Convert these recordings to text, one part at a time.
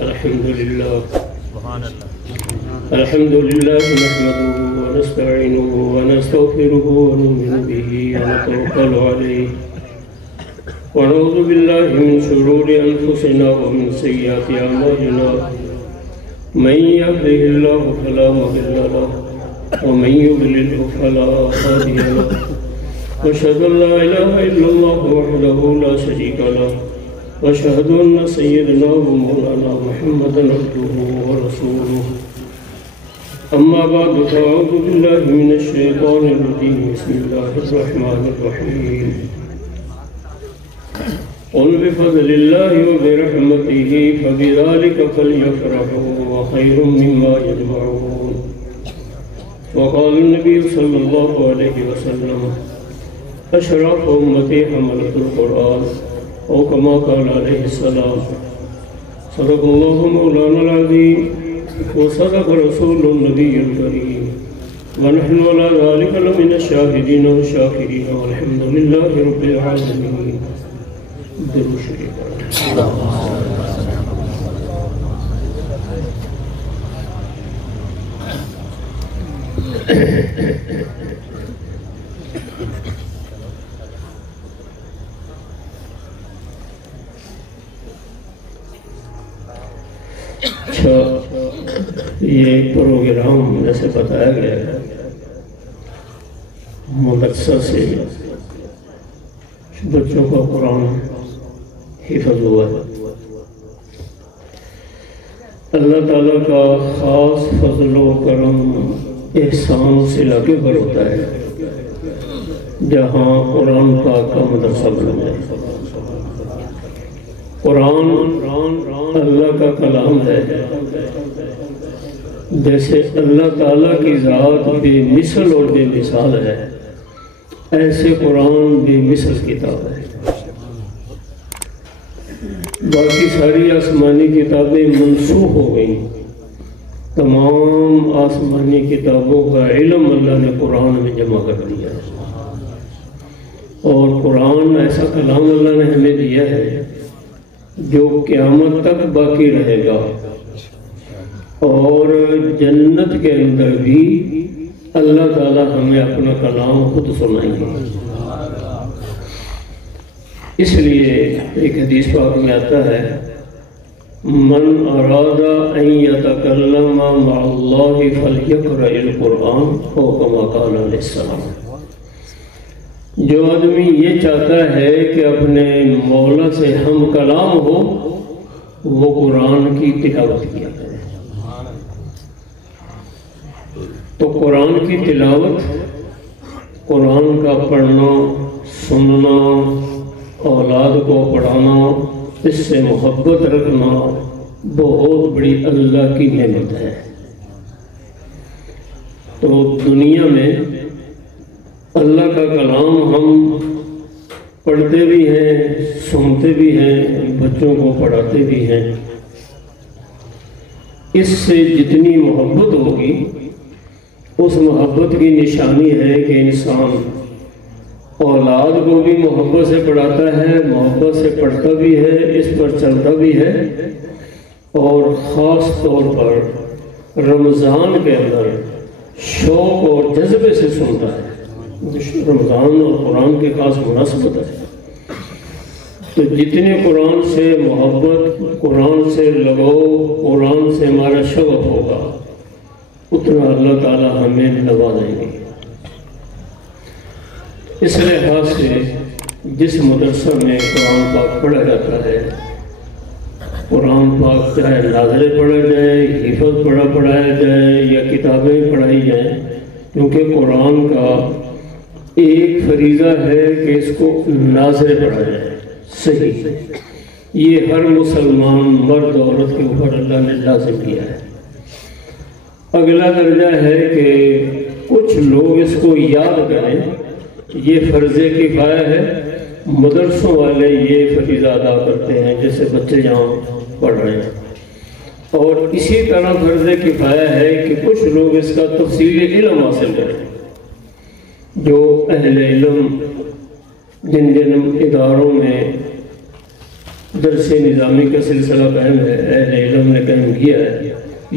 الحمد لله نحمده ونستعينه ونستغفره ونؤمن به ونتوكل عليه ونعوذ بالله من شرور أنفسنا ومن سيئات أعمالنا من يهده الله فلا مضل له ومن يضلله فلا هادي له وأشهد أن لا إله إلا الله وحده لا شريك له وأشهد أن سيدنا ومولانا محمدا عبده ورسوله أما بعد فأعوذ بالله من الشيطان الرجيم بسم الله الرحمن الرحيم قل بفضل الله وبرحمته فبذلك فليفرحوا وخير مما يجمعون وقال النبي صلى الله عليه وسلم أشرف أمتي حملة القرآن أو كما قال عليه السلام صدق الله مولانا العظيم وصدق رسول النبي الكريم ونحن على ذلك لمن الشاهدين والشاكرين والحمد لله رب العالمين. درود شریف یہ پروگرام جیسے بتایا گیا ہے مدرسہ سے بچوں کا قرآن حفظ ہوا ہے. اللہ تعالیٰ کا خاص فضل و کرم احسان اس علاقے پر ہوتا ہے جہاں قرآن پاک کا مدرسہ بنا جائے. قرآن اللہ کا کلام ہے. جیسے اللہ تعالیٰ کی ذات بے مثل اور بے مثال ہے، ایسے قرآن بے مثل کتاب ہے. باقی ساری آسمانی کتابیں منسوخ ہو گئیں. تمام آسمانی کتابوں کا علم اللہ نے قرآن میں جمع کر دیا ہے، اور قرآن ایسا کلام اللہ نے ہمیں دیا ہے جو قیامت تک باقی رہے گا، اور جنت کے اندر بھی اللہ تعالیٰ ہمیں اپنا کلام خود سنائیں گے. اس لیے ایک حدیث پاک میں آتا ہے من اراد ان یتکلم مع اللہ فلیقرأ القرآن او کما قال علیہ السلام. جو آدمی یہ چاہتا ہے کہ اپنے مولا سے ہم کلام ہو وہ قرآن کی تلاوت کیا کرے. تو قرآن کی تلاوت، قرآن کا پڑھنا سننا، اولاد کو پڑھانا، اس سے محبت رکھنا بہت بڑی اللہ کی نعمت ہے. تو دنیا میں اللہ کا کلام ہم پڑھتے بھی ہیں، سنتے بھی ہیں، بچوں کو پڑھاتے بھی ہیں. اس سے جتنی محبت ہوگی اس محبت کی نشانی ہے کہ انسان اولاد کو بھی محبت سے پڑھاتا ہے، محبت سے پڑھتا بھی ہے، اس پر چلتا بھی ہے، اور خاص طور پر رمضان کے اندر شوق اور جذبے سے سنتا ہے. رمضان اور قرآن کی خاص مناسبت ہے. تو جتنے قرآن سے محبت، قرآن سے لگاؤ، قرآن سے ہمارا شغف ہوگا اتنا اللہ تعالیٰ ہمیں نوازیں گے. اس لحاظ سے جس مدرسہ میں قرآن پاک پڑھا جاتا ہے، قرآن پاک چاہے ناظرے پڑھا جائے، حفظ پڑھایا جائے یا کتابیں پڑھائی جائیں، کیونکہ قرآن کا ایک فریضہ ہے کہ اس کو ناظرے پڑھا جائے صحیح. یہ ہر مسلمان مرد عورت کے اوپر اللہ نے لازم کیا ہے. اگلا درجہ ہے کہ کچھ لوگ اس کو یاد کریں، یہ فرض کفایہ ہے. مدرسوں والے یہ فریضہ ادا کرتے ہیں جیسے بچے یہاں پڑھ رہے ہیں، اور اسی طرح فرض کفایہ ہے کہ کچھ لوگ اس کا تفصیلی علم حاصل کریں. جو اہل علم جن اداروں میں درس نظامی کا سلسلہ قائم ہے، اہل علم نے قائم کیا ہے،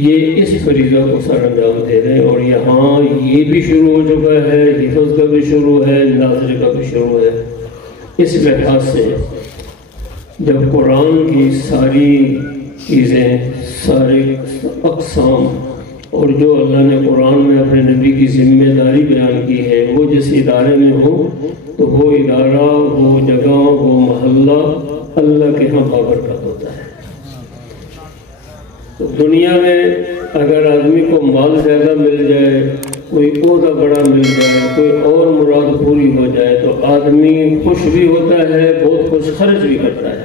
یہ اس فریضہ کو سر انجام دے رہے ہیں۔ اور یہاں یہ بھی شروع ہو چکا ہے، حفظ کا بھی شروع ہے، ناظر کا بھی شروع ہے۔ اس لحاظ سے جب قرآن کی ساری چیزیں، سارے اقسام اور جو اللہ نے قرآن میں اپنے نبی کی ذمہ داری بیان کی ہے وہ جس ادارے میں ہو تو وہ ادارہ، وہ جگہ، وہ محلہ اللہ کے ہاں بابرکت ہوتا ہے۔ تو دنیا میں اگر آدمی کو مال زیادہ مل جائے، کوئی عہدہ بڑا مل جائے، کوئی اور مراد پوری ہو جائے تو آدمی خوش بھی ہوتا ہے، بہت خوش خرچ بھی کرتا ہے۔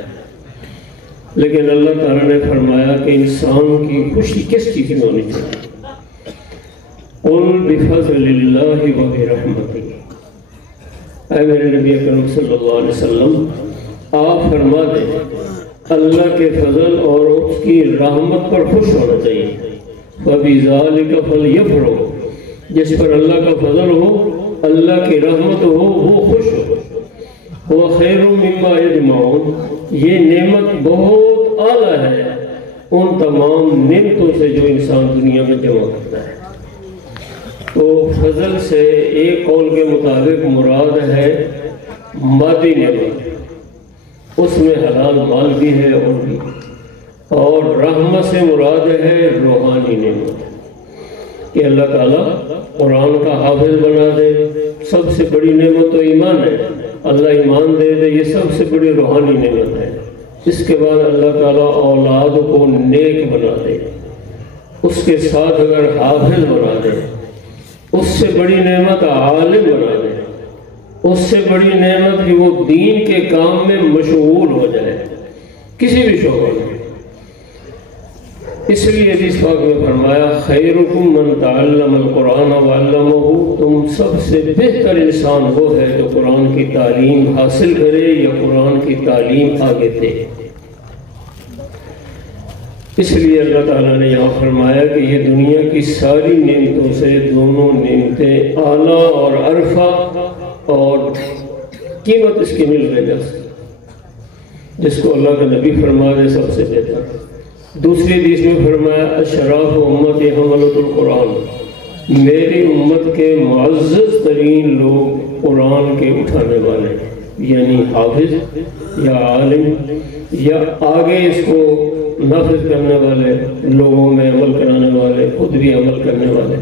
لیکن اللہ تعالیٰ نے فرمایا کہ انسان کی خوشی کس چیز میں ہونی چاہیے؟ قُلْ بِفَضْلِ اللَّهِ وَبِرَحْمَتِهِ، اے میرے نبی اکرم صلی اللہ علیہ وسلم آپ فرما دیں اللہ کے فضل اور اس کی رحمت پر خوش ہونا چاہیے۔ فَبِذَلِكَ فَلْيَفْرَحُوا، جس پر اللہ کا فضل ہو، اللہ کی رحمت ہو، وہ خوش ہو۔ وَخَيْرٌ مِّمَّا يَجْمَعُونَ، یہ نعمت بہت اعلیٰ ہے ان تمام نعمتوں سے جو انسان دنیا میں جمع کرتا ہے۔ تو فضل سے ایک قول کے مطابق مراد ہے مادی نعمت، اس میں حلال مال بھی ہے اور رحمت سے مراد ہے روحانی نعمت کہ اللہ تعالیٰ قرآن کا حافظ بنا دے۔ سب سے بڑی نعمت تو ایمان ہے، اللہ ایمان دے دے، یہ سب سے بڑی روحانی نعمت ہے۔ اس کے بعد اللہ تعالیٰ اولاد کو نیک بنا دے، اس کے ساتھ اگر حافظ بنا دے، اس سے بڑی نعمت عالم بنا دے، اس سے بڑی نعمت کہ وہ دین کے کام میں مشغول ہو جائے کسی بھی شعبے میں۔ اس لیے حدیث پاک میں فرمایا خیرکم من تعلم القرآن وعلمہ، تم سب سے بہتر انسان وہ ہے جو قرآن کی تعلیم حاصل کرے یا قرآن کی تعلیم آگے دے۔ اس لیے اللہ تعالیٰ نے یہاں فرمایا کہ یہ دنیا کی ساری نعمتوں سے دونوں نعمتیں اعلیٰ اور عرفہ اور قیمت اس کی مل گئی جس کو اللہ کا نبی فرما دے سب سے بہتر۔ دوسری حدیث میں فرمایا اشراف امت حملۃ القرآن، میری امت کے معزز ترین لوگ قرآن کے اٹھانے والے، یعنی حافظ یا عالم یا آگے اس کو نافذ کرنے والے، لوگوں میں عمل کرانے والے، خود بھی عمل کرنے والے۔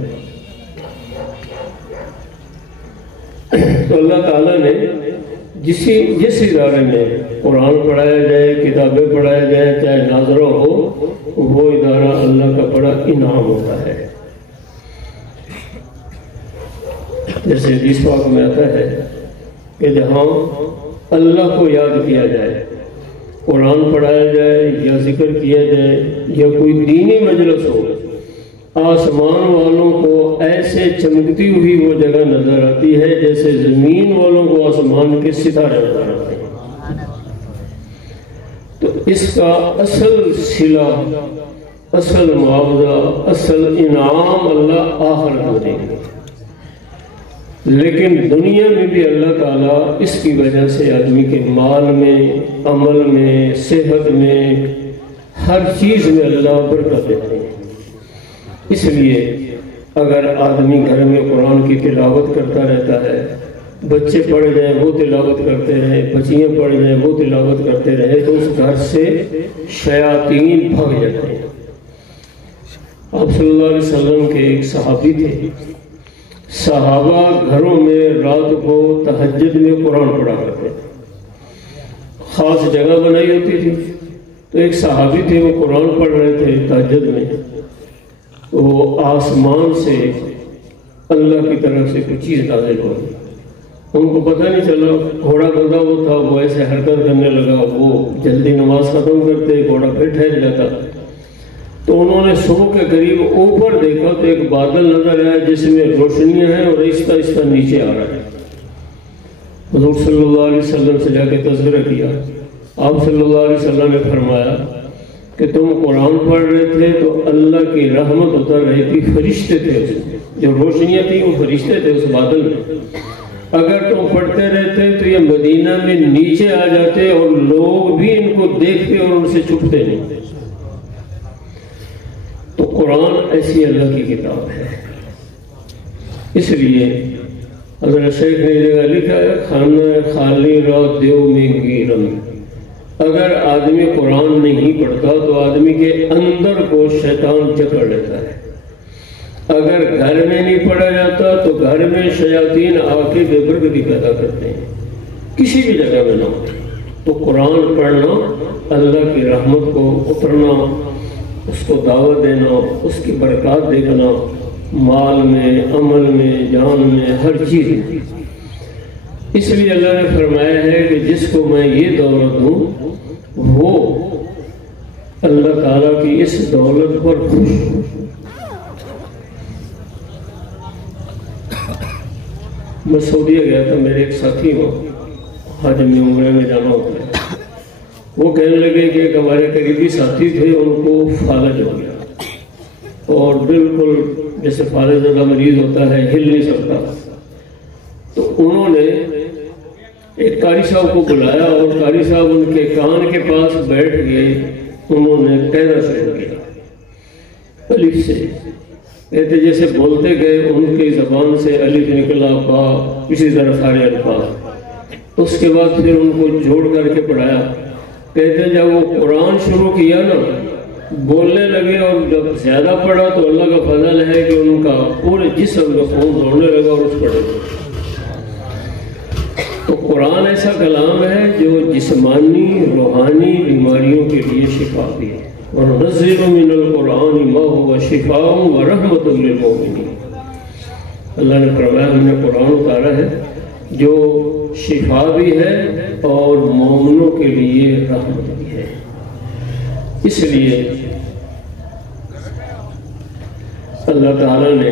تو اللہ تعالیٰ نے جس ادارے میں قرآن پڑھایا جائے، کتابیں پڑھایا جائے، چاہے ناظرہ ہو، وہ ادارہ اللہ کا بڑا انعام ہوتا ہے۔ جیسے حدیث پاک میں آتا ہے کہ جہاں اللہ کو یاد کیا جائے، قرآن پڑھایا جائے یا ذکر کیا جائے یا کوئی دینی مجلس ہو، آسمان والوں کو ایسے چمکتی ہوئی وہ جگہ نظر آتی ہے جیسے زمین والوں کو آسمان کے ستارے نظر آتے ہیں۔ تو اس کا اصل صلہ، اصل معاوضہ، اصل انعام اللہ آخر میں دے گا۔ لیکن دنیا میں بھی اللہ تعالیٰ اس کی وجہ سے آدمی کے مال میں، عمل میں، صحت میں، ہر چیز میں اللہ برکت دیتے ہیں۔ اس لیے اگر آدمی گھر میں قرآن کی تلاوت کرتا رہتا ہے، بچے پڑھ جائیں وہ تلاوت کرتے رہیں، بچیاں پڑھ جائیں وہ تلاوت کرتے رہیں، تو اس گھر سے شیاطین بھاگ جاتے ہیں۔ آپ صلی اللہ علیہ وسلم کے ایک صحابی تھے، صحابہ گھروں میں رات کو تہجد میں قرآن پڑھا کرتے تھے، خاص جگہ بنائی ہوتی تھی۔ تو ایک صحابی تھے، وہ قرآن پڑھ رہے تھے تہجد میں، وہ آسمان سے اللہ کی طرف سے کچھ چیز نازل ہو گئی، ان کو پتہ نہیں چلا۔ گھوڑا بندھا وہ تھا، وہ ایسے حرکت کرنے لگا، وہ جلدی نماز ختم کرتے، گھوڑا پھر ٹھہر جاتا۔ تو انہوں نے صبح کے قریب اوپر دیکھا تو ایک بادل نظر آیا جس میں روشنیاں ہیں اور آہستہ آہستہ نیچے آ رہا ہے۔ حضور صلی اللہ علیہ وسلم سے جا کے تذکرہ کیا، آپ صلی اللہ علیہ وسلم نے فرمایا کہ تم قرآن پڑھ رہے تھے تو اللہ کی رحمت اتر رہی تھی، فرشتے تھے اس میں، جو روشنیاں تھیں وہ فرشتے تھے اس بادل میں۔ اگر تم پڑھتے رہتے تو یہ مدینہ میں نیچے آ جاتے اور لوگ بھی ان کو دیکھتے اور ان سے چھپتے نہیں۔ تو قرآن ایسی اللہ کی کتاب ہے، اس لیے حضرت شیخ نے جگہ لکھا ہے خانہ خالی را دیو میں گیرن، اگر آدمی قرآن نہیں پڑھتا تو آدمی کے اندر کو شیطان جکڑ لیتا ہے، اگر گھر میں نہیں پڑھا جاتا تو گھر میں شیاطین آ کے بے برکتی پیدا کرتے ہیں، کسی بھی جگہ میں نہ ہو۔ تو قرآن پڑھنا، اللہ کی رحمت کو اترنا، اس کو دعوت دینا، اس کی برکات دیکھنا، مال میں، عمل میں، جان میں، ہر چیز میں۔ اس لیے اللہ نے فرمایا ہے کہ جس کو میں یہ دولت دوں وہ اللہ تعالیٰ کی اس دولت پر خوش ہوں۔ میں سعودیہ گیا تھا، میرے ایک ساتھی ہو حج میں عمرے میں جانا ہوتا ہے، وہ کہنے لگے کہ ایک ہمارے قریبی ساتھی تھے، ان کو فالج ہو گیا اور بالکل جیسے فالج زدہ مریض ہوتا ہے، ہل نہیں سکتا۔ تو انہوں نے ایک قاری صاحب کو بلایا اور قاری صاحب ان کے کان کے پاس بیٹھ گئے، انہوں نے کہنا شروع کیا الف سے، کہتے جیسے بولتے گئے ان کی زبان سے الف نکلا، با، اسی طرح سارے الفاظ۔ اس کے بعد پھر ان کو جوڑ کر کے پڑھایا، کہتے جب وہ قرآن شروع کیا نا بولنے لگے، اور جب زیادہ پڑھا تو اللہ کا فضل ہے کہ ان کا پورے جسم کا خون دوڑنے لگا اور اس پڑھے۔ تو قرآن ایسا کلام ہے جو جسمانی روحانی بیماریوں کے لیے شفا بھی ہے۔ وَنُنَزِّلُ مِنَ الْقُرْآنِ مَا هُوَ شِفَاءٌ وَرَحْمَةٌ لِلْمُؤْمِنِينَ، اللہ نے فرمایا ہم نے قرآن اتارا ہے جو شفا بھی ہے اور مومنوں کے لیے رحمت بھی ہے۔ اس لیے اللہ تعالیٰ نے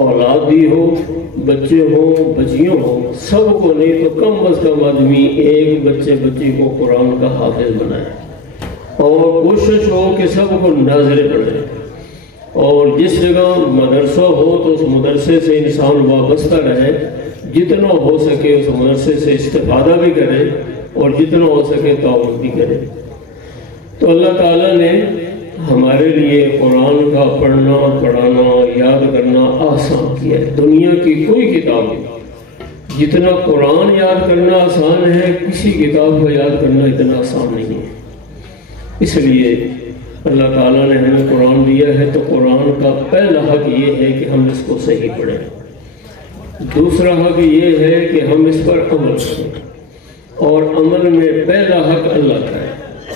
اولاد دی ہو، بچے ہوں، بچیوں ہوں، سب کو نہیں تو کم از کم آدمی ایک بچے بچی کو قرآن کا حافظ بنائے، اور کوشش ہو کہ سب کو ناظر پڑھے، اور جس جگہ مدرسہ ہو تو اس مدرسے سے انسان وابستہ رہے، جتنا ہو سکے اس مدرسے سے استفادہ بھی کرے اور جتنا ہو سکے تعاون بھی کرے۔ تو اللہ تعالیٰ نے ہمارے لیے قرآن کا پڑھنا، پڑھانا، یاد کرنا آسان کیا ہے۔ دنیا کی کوئی کتاب نہیں جتنا قرآن یاد کرنا آسان ہے، کسی کتاب کو یاد کرنا اتنا آسان نہیں ہے۔ اس لیے اللہ تعالیٰ نے ہمیں قرآن دیا ہے تو قرآن کا پہلا حق یہ ہے کہ ہم اس کو صحیح پڑھیں، دوسرا حق یہ ہے کہ ہم اس پر عمل کریں، اور عمل میں پہلا حق اللہ کا ہے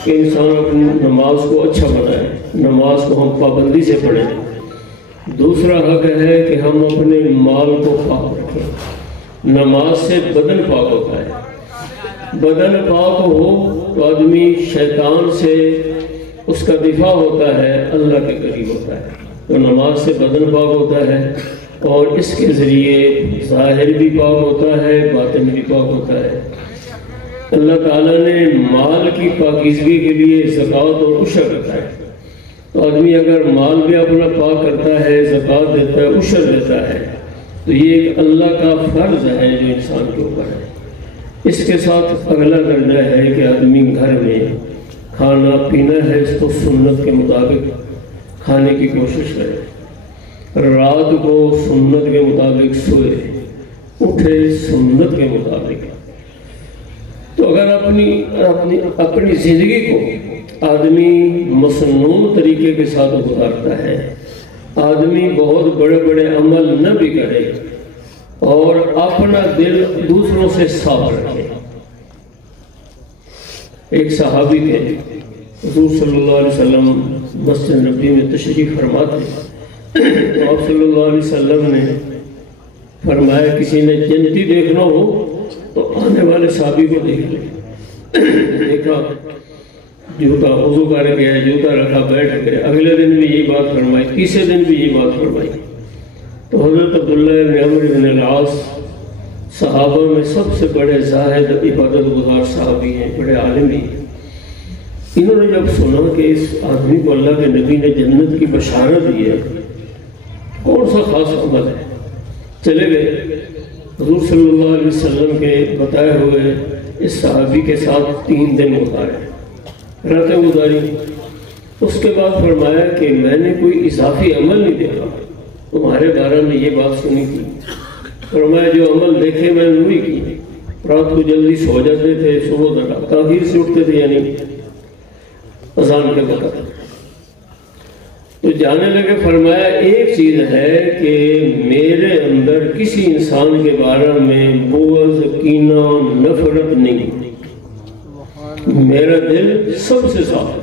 کہ انسان اپنی نماز کو اچھا بنائے، نماز کو ہم پابندی سے پڑھیں۔ دوسرا حق ہے کہ ہم اپنے مال کو پاک رکھیں، نماز سے بدن پاک ہوتا ہے، بدن پاک ہو تو آدمی شیطان سے اس کا دفاع ہوتا ہے، اللہ کے قریب ہوتا ہے۔ تو نماز سے بدن پاک ہوتا ہے اور اس کے ذریعے ظاہر بھی پاک ہوتا ہے، باطن بھی پاک ہوتا ہے۔ اللہ تعالیٰ نے مال کی پاکیزگی کے لیے زکوٰۃ اور عشر رکھا ہے، تو آدمی اگر مال بھی اپنا پاک کرتا ہے، زکوٰۃ دیتا ہے، عشر دیتا ہے، تو یہ ایک اللہ کا فرض ہے جو انسان کے اوپر ہے۔ اس کے ساتھ اگلا درجہ ہے کہ آدمی گھر میں کھانا پینا ہے اس کو سنت کے مطابق کھانے کی کوشش کرے، رات کو سنت کے مطابق سوئے، اٹھے سنت کے مطابق۔ تو اگر اپنی زندگی کو آدمی مصنون طریقے کے ساتھ گزارتا ہے، آدمی بہت بڑے بڑے عمل نہ بھی کرے اور اپنا دل دوسروں سے صاف رکھے۔ ایک صحابی تھے، حضور صلی اللہ علیہ وسلم مسجد نبی میں تشریف فرما تھے، تو آپ صلی اللہ علیہ وسلم نے فرمایا کسی نے جنتی دیکھنا ہو تو آنے والے صحابی کو دیکھ لے۔ دیکھا جوتا وضو کر گیا، جوتا رکھا، بیٹھ گئے، اگلے دن بھی یہی بات فرمائی، تیسرے دن بھی یہی بات فرمائی۔ تو حضرت عبداللہ بن عمرو بن العاص صحابہ میں سب سے بڑے زاہد عبادت گزار صحابی ہیں، بڑے عالم ہیں۔ انہوں نے جب سنا کہ اس آدمی کو اللہ کے نبی نے جنت کی بشارت دی ہے، کون سا خاص عمل ہے، چلے گئے حضور صلی اللہ علیہ وسلم کے بتائے ہوئے اس صحابی کے ساتھ 3 دن گزارے، راتیں گزاری۔ اس کے بعد فرمایا کہ میں نے کوئی اضافی عمل نہیں دیکھا، تمہارے بارے میں یہ بات سنی تھی۔ فرمایا جو عمل دیکھے میں نے وہی کی، رات کو جلدی سو جاتے تھے، صبح تاخیر سے اٹھتے تھے، یعنی اذان کے وقت۔ تو جانے لگے، فرمایا ایک چیز ہے کہ میرے اندر کسی انسان کے بارے میں بغض، کینہ، نفرت نہیں، میرا دل سب سے صاف ہے۔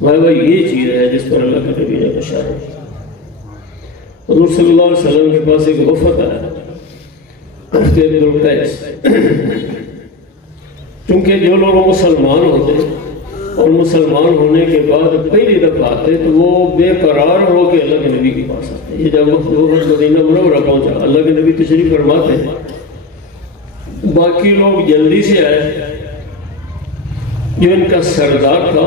بھائی یہ چیز ہے جس پر اللہ کے نبی نے بشارت دی۔ حضور صلی اللہ علیہ وسلم کے پاس ایک وفد آیا، وفد عبد القیس۔ چونکہ جو لوگ مسلمان ہوتے اور مسلمان ہونے کے بعد پہلی دفعہ آتے تو وہ بے قرار ہو کے اللہ کے نبی کے پاس آتے۔ یہ جب وقت مدینہ منورہ پہنچا، اللہ کے نبی تشریف فرماتے ہیں، باقی لوگ جلدی سے آئے۔ جو ان کا سردار تھا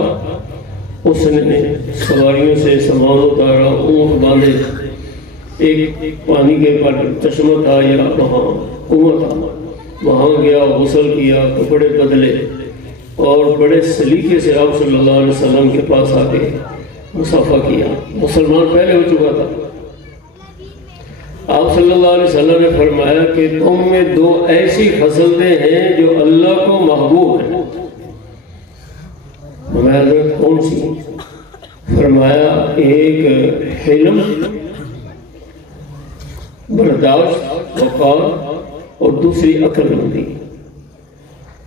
اس نے سواریوں سے سامان اتارا، اونٹ باندھے، ایک پانی کے پر چشمہ تھا یا وہاں کنواں تھا، وہاں گیا، غسل کیا، کپڑے بدلے، اور بڑے سلیقے سے آپ صلی اللہ علیہ وسلم کے پاس آ کے مصافحہ کیا۔ مسلمان پہلے ہو چکا تھا۔ آپ صلی اللہ علیہ وسلم نے فرمایا کہ تم میں 2 ایسی خصلتیں ہیں جو اللہ کو محبوب ہیں۔ حضرت کون سی؟ فرمایا ایک حلم، برداشت، وقار، اور دوسری عقل مندی۔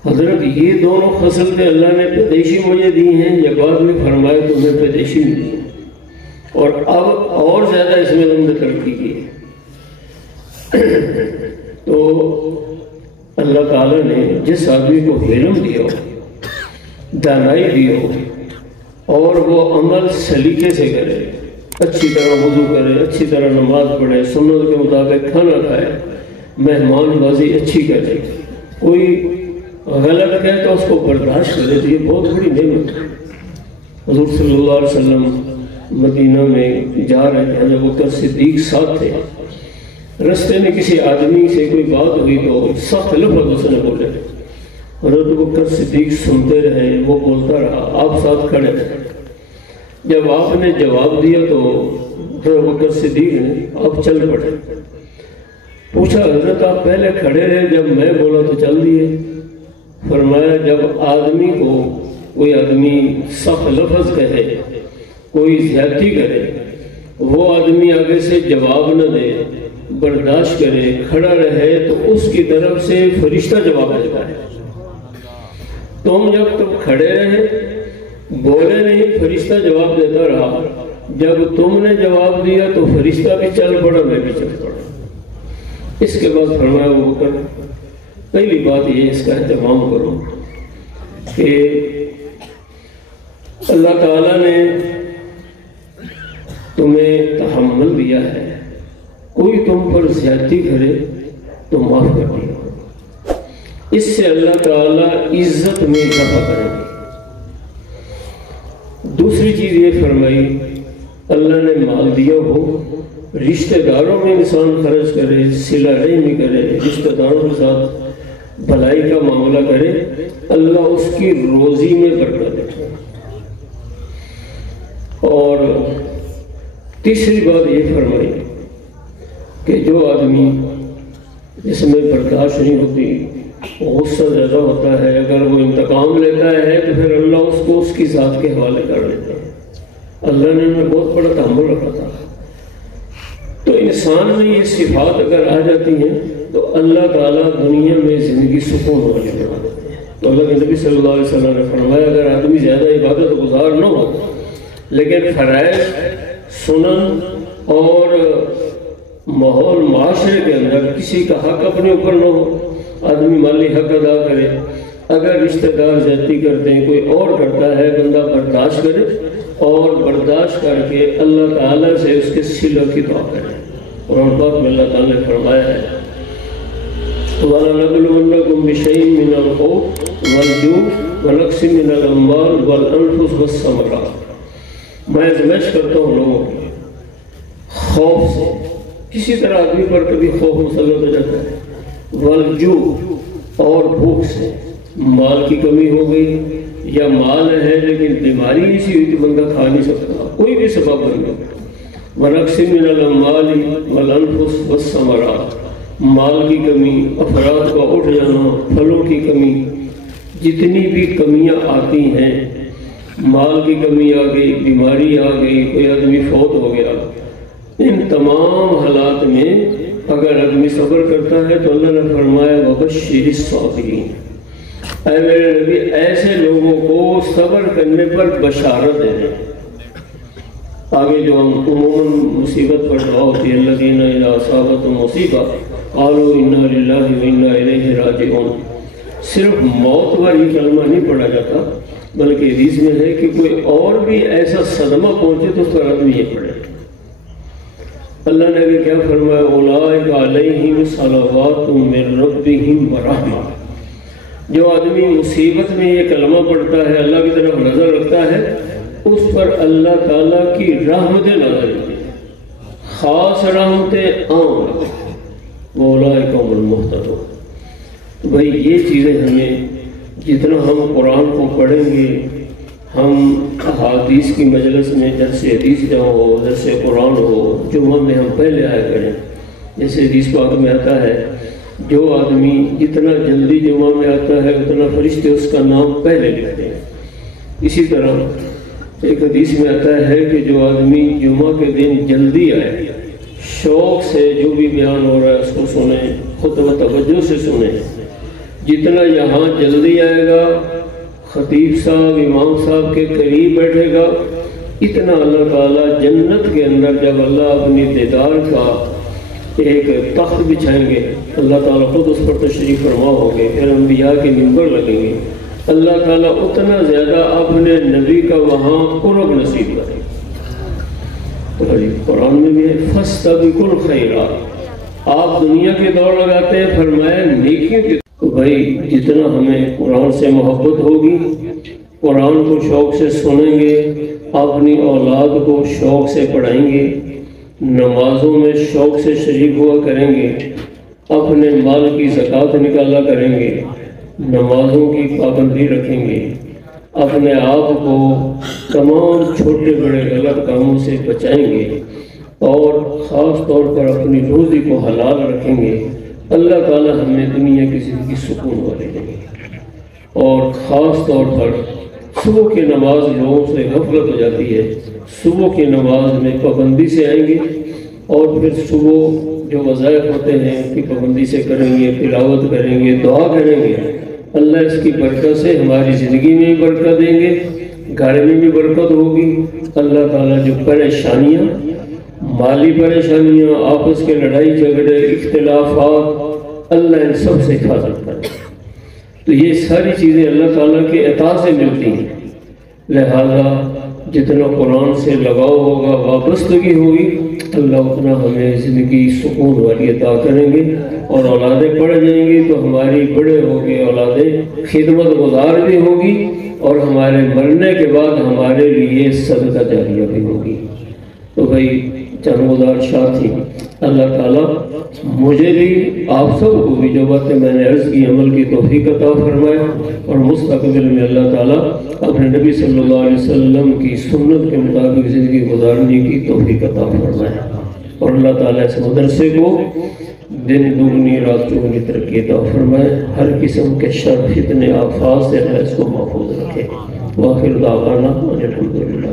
حضرت یہ دونوں خصلتیں اللہ نے پیدائشی مجھے دی ہیں یا بعد میں؟ فرمایا تمہیں پیدائشی ملی ہیں، اور اب اور زیادہ اس میں تم نے ترقی کی ہے۔ تو اللہ تعالیٰ نے جس آدمی کو حلم دیا ہو، دانائی دی ہو، اور وہ عمل سلیقے سے کرے، اچھی طرح وضو کرے، اچھی طرح نماز پڑھے، سنت کے مطابق کھانا کھائے، مہمان بازی اچھی کرے، کوئی غلط کہے تو اس کو برداشت کرے، تو یہ بہت بڑی نعمت ہے۔ حضور صلی اللہ علیہ وسلم مدینہ میں جا رہے ہیں، جب بکر صدیق ساتھ تھے، رستے میں کسی آدمی سے کوئی بات ہوئی تو سخت لفظ اس نے بولے۔ حضرت بکر صدیق سنتے رہے، وہ بولتا رہا، آپ ساتھ کھڑے رہے۔ جب آپ نے جواب دیا تو حضرت بکر صدیق نے آپ چل پڑے۔ پوچھا حضرت آپ پہلے کھڑے رہے، جب میں بولا تو چل دیے؟ فرمایا جب آدمی کو کوئی آدمی سخت لفظ کہے، کوئی زیادتی کرے، وہ آدمی آگے سے جواب نہ دے، برداشت کرے، کھڑا رہے، تو اس کی طرف سے فرشتہ جواب دیتا ہے۔ تم جب تم کھڑے رہے، بولے نہیں، فرشتہ جواب دیتا رہا۔ جب تم نے جواب دیا تو فرشتہ بھی چل پڑا، میں بھی چل پڑا۔ اس کے بعد فرمایا وہ بکر، پہلی بات یہ اس کا اہتمام کرو کہ اللہ تعالیٰ نے تمہیں تحمل دیا ہے، کوئی تم پر زیادتی کرے تو معاف کر دیا، اس سے اللہ تعالیٰ عزت میں اضافہ کرے گی۔ دوسری چیز یہ فرمائی، اللہ نے مال دیا ہو، رشتہ داروں میں انسان خرچ کرے، صلہ رحمی کرے، رشتہ داروں کے ساتھ بھلائی کا معاملہ کرے، اللہ اس کی روزی میں برکت دے۔ اور تیسری بات یہ فرمائی کہ جو آدمی جس میں برداشت نہیں ہوتی، غصہ زیادہ ہوتا ہے، اگر وہ انتقام لیتا ہے تو پھر اللہ اس کو اس کی ذات کے حوالے کر لیتا ہے۔ اللہ نے انہیں بہت بڑا تحمل رکھا تھا۔ تو انسان میں یہ صفات اگر آ جاتی ہیں تو اللہ تعالیٰ دنیا میں زندگی سکون والی بنا دیتے ہیں۔ تو اللہ کے نبی صلی اللہ علیہ وسلم نے فرمایا اگر آدمی زیادہ عبادت گزار نہ ہو لیکن فرائض، سنن اور ماحول معاشرے کے اندر کسی کا حق اپنے اوپر نہ ہو، آدمی مالی حق ادا کرے، اگر رشتہ دار زیادتی کرتے ہیں، کوئی اور کرتا ہے، بندہ برداشت کرے اور برداشت کر کے اللہ تعالیٰ سے اس کے صلہ کی دعا کرے۔ قرآن پاک میں اللہ تعالیٰ نے فرمایا ہے وَلَنَبْلُوَنَّكُمْ بِشَيْءٍ مِّنَ الْخَوْفِ وَالْجُوعِ وَنَقْصٍ مِّنَ الْأَمْوَالِ وَالْأَنفُسِ وَالثَّمَرَاتِ۔ میں آزمائش کرتا ہوں لوگوں کی خوف سے، کسی طرح آدمی پر کبھی خوف مسلط ہو جاتا ہے، والجوع اور بھوک سے، مال کی کمی ہو گئی یا مال ہے لیکن بیماری ایسی ہوئی کہ بندہ کھا نہیں سکتا، کوئی بھی سبب بن گیا، ونقص من الاموال والانفس والثمرات، مال کی کمی، افراد کا اٹھ جانا، پھلوں کی کمی، جتنی بھی کمیاں آتی ہیں، مال کی کمی آ گئی، بیماری آ گئی، کوئی آدمی فوت ہو گیا، ان تمام حالات میں اگر آدمی صبر کرتا ہے تو اللہ نے فرمایا وبشر الصابرین، اے میرے نبی ایسے لوگوں کو صبر کرنے پر بشارت دے۔ آگے جو ہم عموماً مصیبت پر دعا ہوتی ہے الذین اذا اصابتہم مصیبہ قالوا انا للہ وانا الیہ راجعون، صرف موت پر یہ کلمہ نہیں پڑھا جاتا بلکہ حدیث میں ہے کہ کوئی اور بھی ایسا صدمہ پہنچے تو اس پر آدمی یہ پڑھے۔ اللہ نے بھی کیا فرمایا اولئک علیہم صلوات من ربہم ورحمہ، جو آدمی مصیبت میں یہ کلمہ پڑھتا ہے، اللہ کی طرف نظر رکھتا ہے، اس پر اللہ تعالیٰ کی رحمتیں نازل ہوتی ہیں، خاص رحمتیں عام، اولئک هم المہتدون۔ تو بھائی یہ چیزیں ہمیں جتنا ہم قرآن کو پڑھیں گے، ہم احادیث کی مجلس میں درس حدیث جہاں ہو، درس قرآن ہو، جمعہ میں ہم پہلے آیا کریں، جیسے حدیث پاک میں آتا ہے جو آدمی جتنا جلدی جمعہ میں آتا ہے اتنا فرشتے اس کا نام پہلے لکھتے ہیں۔ اسی طرح ایک حدیث میں آتا ہے کہ جو آدمی جمعہ کے دن جلدی آئے، شوق سے جو بھی بیان ہو رہا ہے اس کو سنیں، خطبہ توجہ سے سنیں، جتنا یہاں جلدی آئے گا، خطیب صاحب امام صاحب کے قریب بیٹھے گا، اتنا اللہ تعالیٰ جنت کے اندر جب اللہ اپنی دیدار کا ایک تخت بچھائیں گے، اللہ تعالیٰ خود اس پر تشریف فرما ہوگے، پھر انبیاء کے منبر لگیں گے، اللہ تعالیٰ اتنا زیادہ اپنے نبی کا وہاں قرب نصیب کرے۔ تو قرآن میں بھی ہے فاستبقوا الخیرات، آپ دنیا کی دوڑ لگاتے ہیں، فرمایا نیکیوں کی۔ تو بھائی جتنا ہمیں قرآن سے محبت ہوگی، قرآن کو شوق سے سنیں گے، اپنی اولاد کو شوق سے پڑھائیں گے، نمازوں میں شوق سے شریک ہوا کریں گے، اپنے مال کی زکوٰۃ نکالا کریں گے، نمازوں کی پابندی رکھیں گے، اپنے آپ کو تمام چھوٹے بڑے غلط کاموں سے بچائیں گے، اور خاص طور پر اپنی روزی کو حلال رکھیں گے، اللہ تعالیٰ ہمیں دنیا کی زندگی سکون والے دیں گے۔ اور خاص طور پر صبح کی نماز لوگوں سے غفلت ہو جاتی ہے، صبح کی نماز میں پابندی سے آئیں گے، اور پھر صبح جو وظائف ہوتے ہیں ان کی پابندی سے کریں گے، تلاوت کریں گے، دعا کریں گے، اللہ اس کی برکت سے ہماری زندگی میں بھی برکت دیں گے، گھر میں بھی برکت ہوگی۔ اللہ تعالیٰ جو پریشانیاں، مالی پریشانیاں، آپس کے لڑائی جھگڑے، اختلافات، اللہ ان سب سے حفاظت کرے۔ تو یہ ساری چیزیں اللہ تعالیٰ کے عطا سے ملتی ہیں، لہذا جتنا قرآن سے لگاؤ ہوگا، وابستگی ہوگی، اللہ اتنا ہمیں زندگی سکون والی عطا کریں گے، اور اولادیں پڑھ جائیں گی تو ہماری بڑے ہوگے اولادیں خدمت گزار بھی ہوگی، اور ہمارے مرنے کے بعد ہمارے لیے صدقہ جاریہ بھی ہوگی۔ تو بھائی جانبدار ساتھی، اللہ تعالیٰ مجھے بھی آپ سب کو بھی جو باتیں میں نے عرض کی عمل کی توفیق عطا فرمائے، اور مستقبل میں اللہ تعالیٰ اپنے نبی صلی اللہ علیہ وسلم کی سنت کے مطابق زندگی گزارنے کی توفیق عطا فرمائے، اور اللہ تعالیٰ اس مدرسے کو دن دگنی رات چگنی ترقی عطا فرمائے، ہر قسم کے شر فتنے آفات سے اللہ اس کو محفوظ رکھے۔ وآخر دعوانا الحمدللہ۔